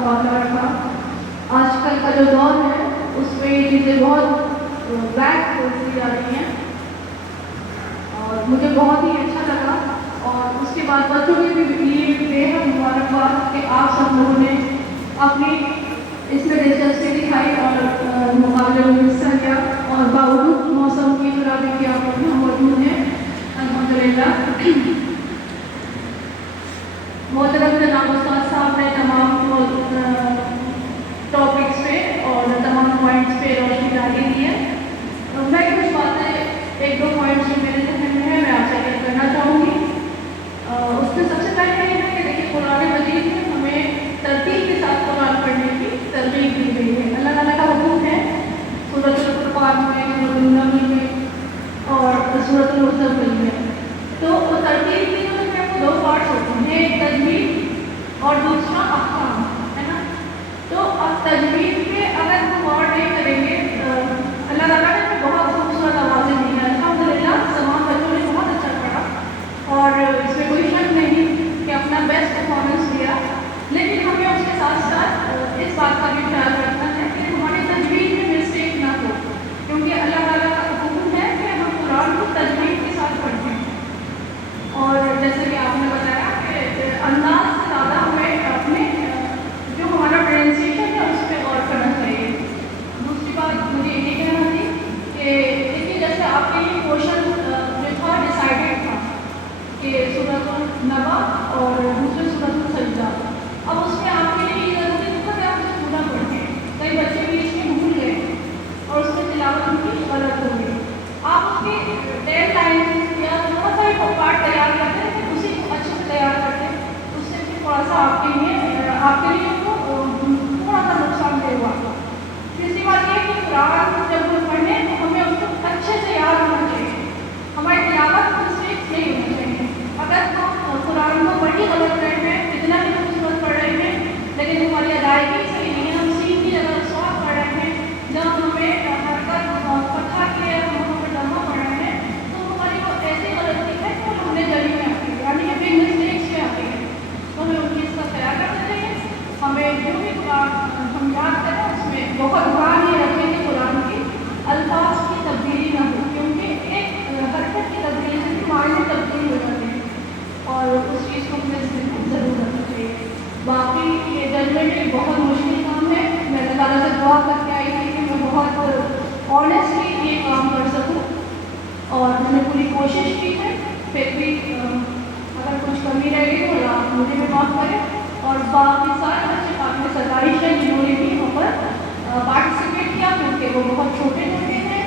تبادلہ رکھا. آج کل کا جو دور ہے اس میں یہ چیزیں بہت بیک ہوتی جا رہی ہیں اور مجھے بہت ہی اچھا لگا. اور اس کے بعد بچوں کے بھی لیے بے حد مبارکباد کہ آپ سب لوگوں نے اپنی اس میں دلچسپی دکھائی اور مقابلے میں حصہ لیا اور باوجود موسم کی خرابی کے آپ لوگ موجود ہیں الحمدللہ. محترم جناب استاد صاحب نے تمام ٹاپکس پہ اور تمام پوائنٹس پہ روشنی ڈالی دی ہے. میں کچھ باتیں ایک دو پوائنٹس جو میرے ذہن میں ہے میں آپ سے شیئر کرنا چاہوں گی. اس میں سب سے پہلے یہ ہے کہ دیکھیے قرآن مجید میں ہمیں ترتیب کے ساتھ قرآن پڑھنے کی ترغیب دی گئی ہے. اللہ تعالیٰ کا حکم ہے سورۃ الفرقان میں, سورۃ النمل میں اور سورۃ المزمل میں. تو وہ ترتیب کی جو ہے وہ دو پارٹس ہوتے ہیں, ایک تجوید اور دوسرا احکام ہے نا. تو اب تجوید پہ اگر ہم غور نہیں کریں گے, اللہ تعالیٰ نے بہت خوبصورت آوازیں دی ہیں الحمدللہ. تمام بچوں نے بہت اچھا پڑھا اور اس میں کوئی شک نہیں کہ اپنا بیسٹ پرفارمنس دیا. لیکن ہمیں اس کے ساتھ ساتھ اس بات کا بھی خیال رکھنا ہے کہ ہماری تجوید میں مسٹیک نہ ہو, کیونکہ اللہ تعالیٰ کا حکم ہے کہ ہم قرآن کو تجوید کے ساتھ پڑھیں. اور جیسے کہ آپ نے بتایا کہ انداز سے زیادہ ہمیں اپنے جو ہمارا پروننسیشن ہے اس پہ غور کرنا چاہیے. دوسری بات مجھے یہ کہنا تھی کہ دیکھیے جیسے آپ کے لیے کوشچن جو تھا ڈیسائیڈیڈ تھا کہ سورۃ النبا اور دوسرے سورۃ السجدہ. اب اس میں آپ کے لیے یہ ضروری تھا کہ آپ اسے پورا پڑھیں. کئی بچے بھی اس میں بھول گئے اور اس میں تلاوت ان کی غلط ہو گئی. آپ اس کی 10 لائن یا تھوڑا سا ایک پارٹ تیار کرتے ہیں, پھر اسی کو اچھے سے تیار کرتے ہیں, اس سے پھر تھوڑا سا آپ کے لیے تھوڑا سا نقصان دہ ہوا. تیسری بات یہ کہ قرآن جب ہم پڑھیں تو ہمیں اس کو اچھے سے یاد ہونا چاہیے. ہماری تلاوت مسٹیکس نہیں ہونا چاہیے. اگر ہم قرآن کو بڑی غلط رہے ہیں, اتنا بھی خوبصورت پڑھ رہے ہیں لیکن ہماری ادائیگی صحیح نہیں ہے, ہم سین کی جگہ سواد پڑھ رہے ہیں, جب ہمیں حرکت فتح کی ہے ہم پر ڈرما پڑھ رہے ہیں, تو ہماری وہ ایسی غلطی ہے کہ ہم نے جلی میں آتی ہے, یعنی کہ بگ مسٹیکس میں آتی ہے. تو ہمیں ان چیز کا خیال رکھنا چاہیے. ہمیں جو بھی قرآن ہم یاد کریں اس میں بہت دھیان یہ رکھیں کہ قرآن کی الفاظ کی تبدیلی نہ ہو, کیونکہ ایک حرکت کی تبدیلی سے معنی تبدیل ہو جاتے ہیں اور اس چیز کو ہمیں ضرور رکھنا چاہیے. باقی یہ ججمنٹ ایک بہت مشکل کام ہے. میں اللہ تعالیٰ سے دعا کر کے آئی تھی کہ میں بہت آنیسٹلی یہ کام کر سکوں اور میں نے پوری کوشش کی ہے. پھر بھی اگر کچھ کمی رہ گئی تو اللہ مجھے بھی معاف کرے. اور باقی سارے بچے اپنے ستائش ہیں جنہوں نے بھی وہاں پر پارٹیسپیٹ کیا, کیونکہ وہ بہت چھوٹے چھوٹے ہیں,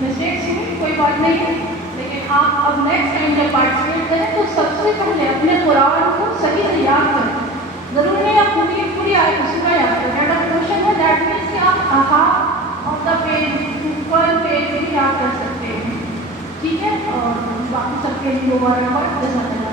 مسٹیکس ہوئی کوئی بات نہیں ہے. لیکن آپ اب نیکسٹ ٹائم جب پارٹیسپیٹ کریں تو سب سے پہلے اپنے قرآن کو صحیح سے یاد کریں. ضروری نہیں آپ پوری آئے اس کا یاد کریں. اگر کوشچن ہے دیٹ مینس کہ آپ half of the page full page بھی یاد کر سکتے ہیں. ٹھیک ہے, اور باقی سب کے لیے مبارکباد.